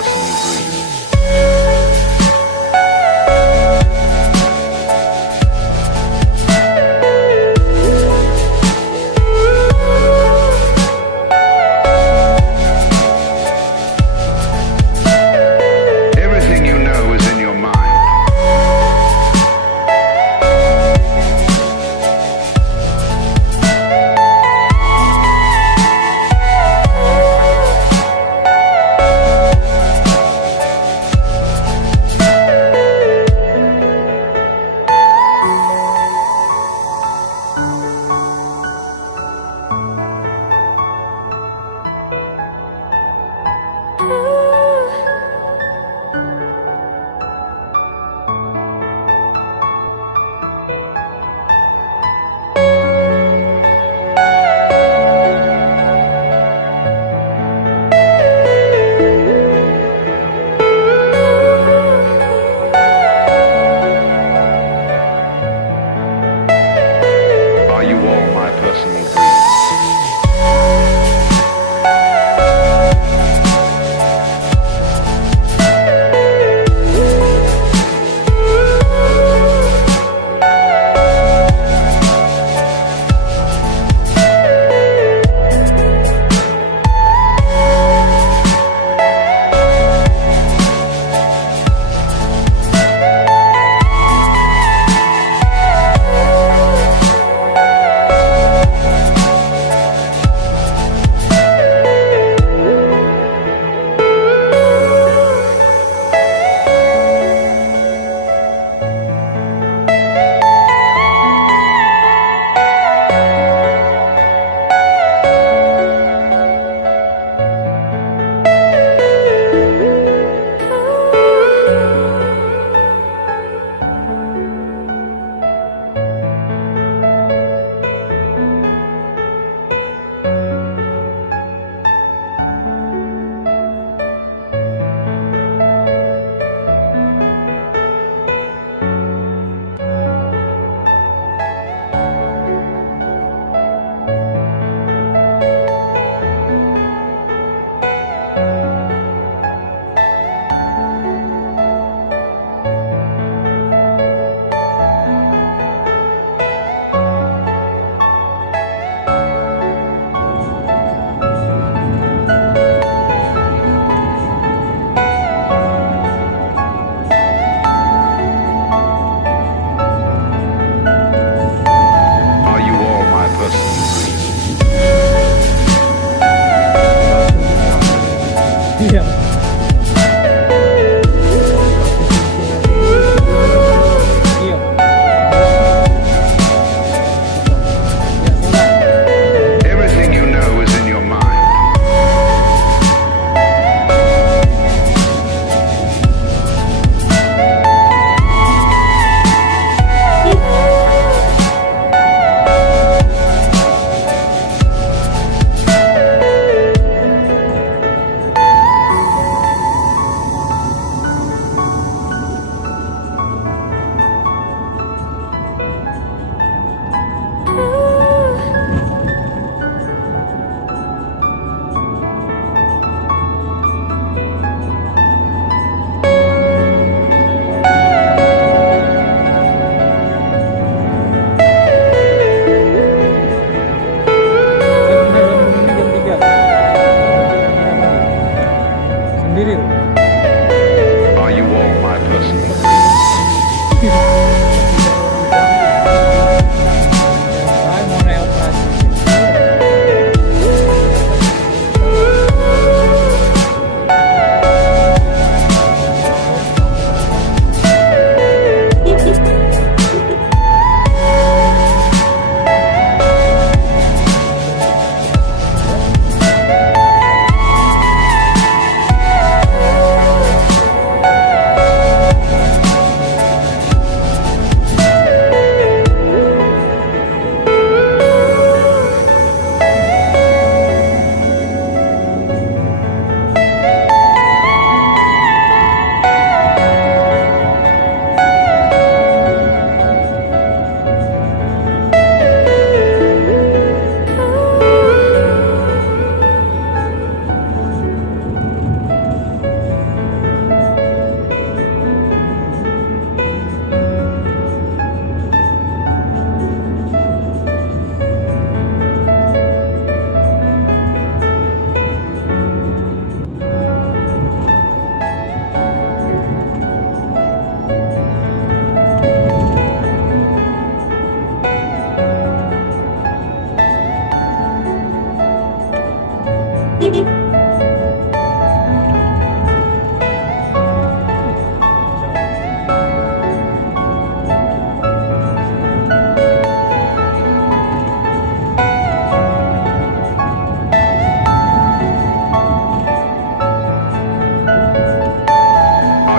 personal dreams. Everything you know is in your mind. Are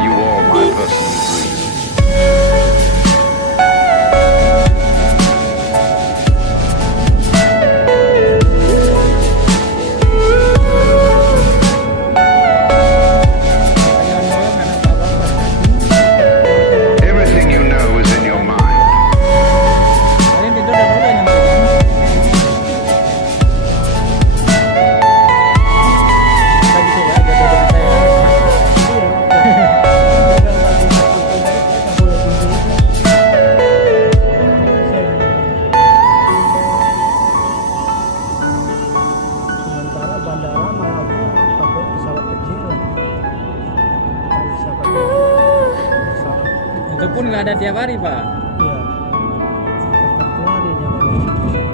you all my personal dreams? Everything you know is in your mind. Kalian tidur dan udah nyampe kan? Kayak gitu ya, jodoh saya. Sementara bandara Malabo pakai pesawat kecil, nggak bisa pakai pesawat. Itu pun nggak ada tiap hari pak. Iya, tertentu harinya.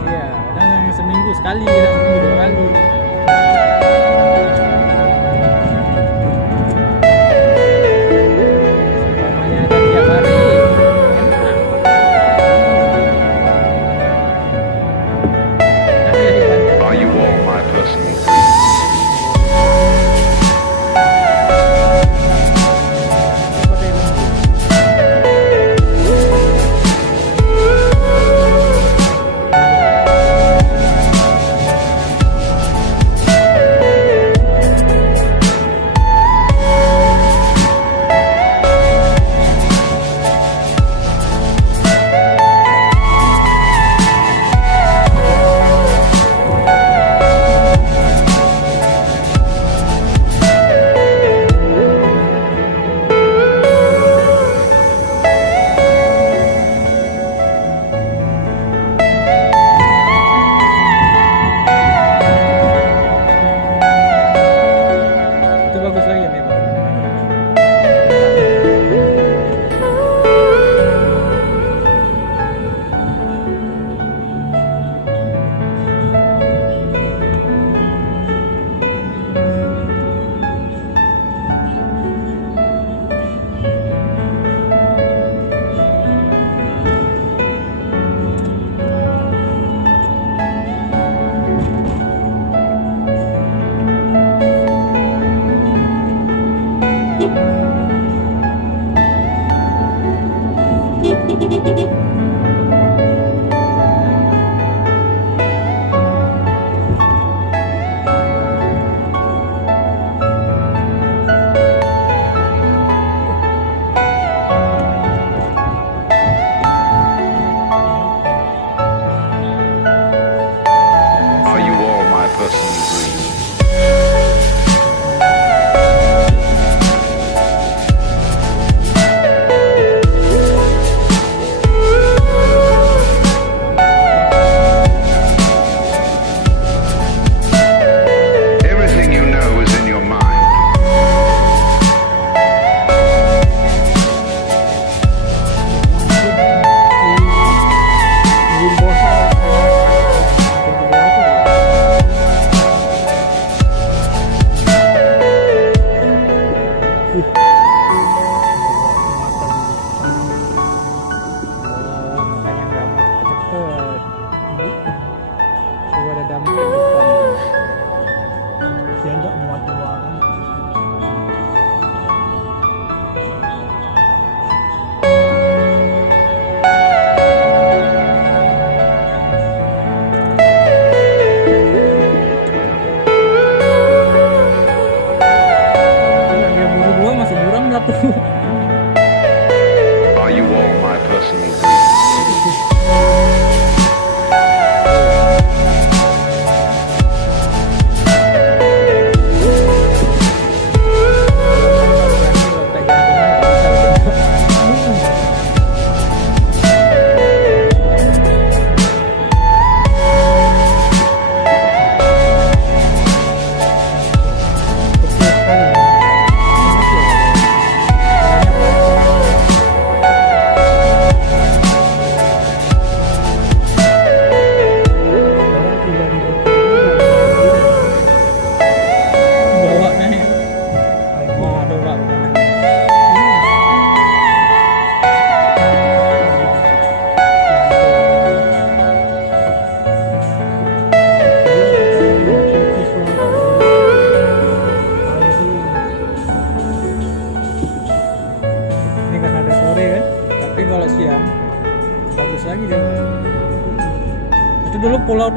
Iya, kadang seminggu sekali, kadang seminggu 2 kali. Umpamanya ada tiap hari, enak. Tapi ya di bandara. Are you all my personal dreams? Seperti itu.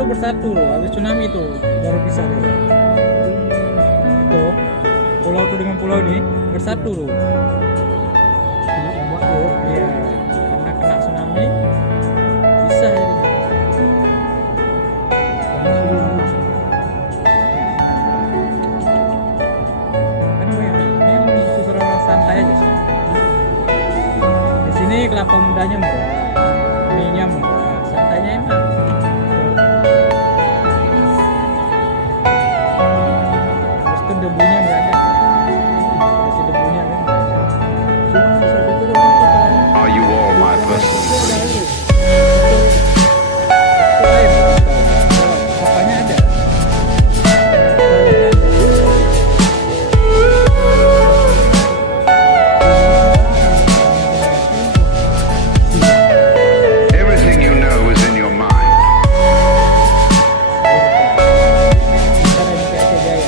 tuh bersatu loh, habis tsunami tuh baru pisah deh. Itu pulau tuh dengan pulau ini bersatu loh. Kena ombak tuh. Iya, karena kena tsunami pisah jadi. Karena sudah lama. Kan ini emang susah orang santai aja sih. Di sini kelapa mudanya murah, mie-nya murah, santainya enak. Terus tuh debunya nggak ada, si debunya kan nggak ada. Cuma saat itu doang kita. Are you all my personal Itu ada dreams? air. Itu air, apanya ada. Everything you know is in your mind. Ntar ada kayak Jaya.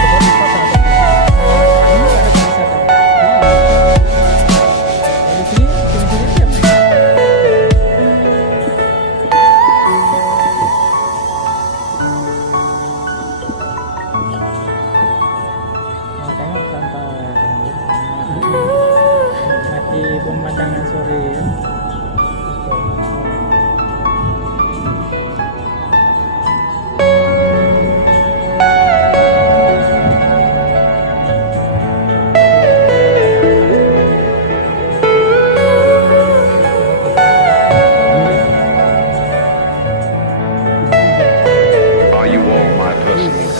Coba wisata ada. Ini nggak ada wisata. Di sini aja main. Nah, tengok santai. Nikmati pemandangan sore ya. Are you all my personal dreams?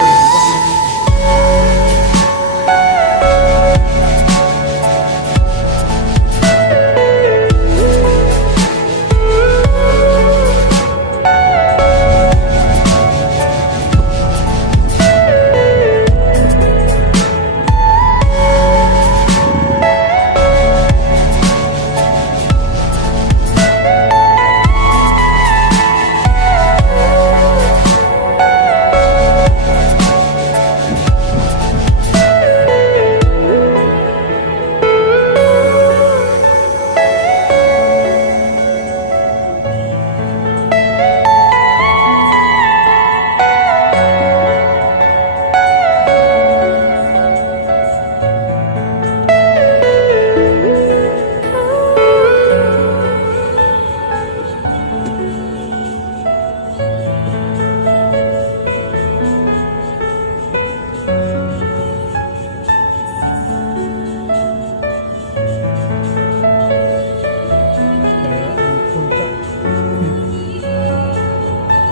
Kayak puncak.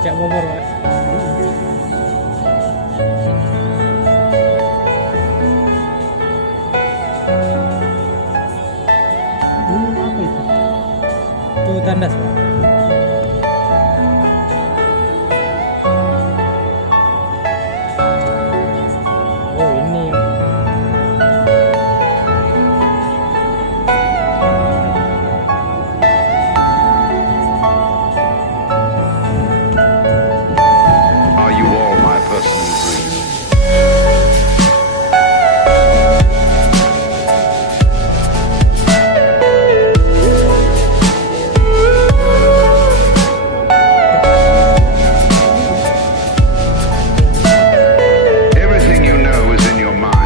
Cak Bogor, Pak. Gunung apa itu? Itu tandas, Pak. Oh, ini. Are you all my personal dreams? Everything you know is in your mind.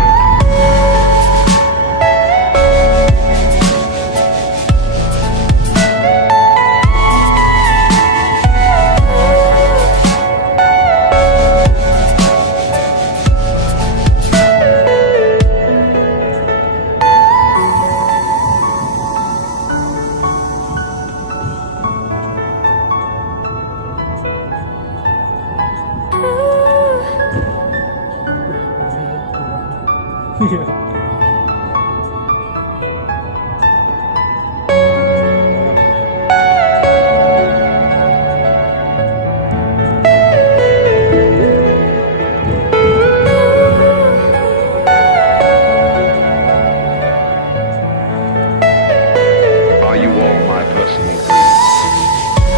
Iya.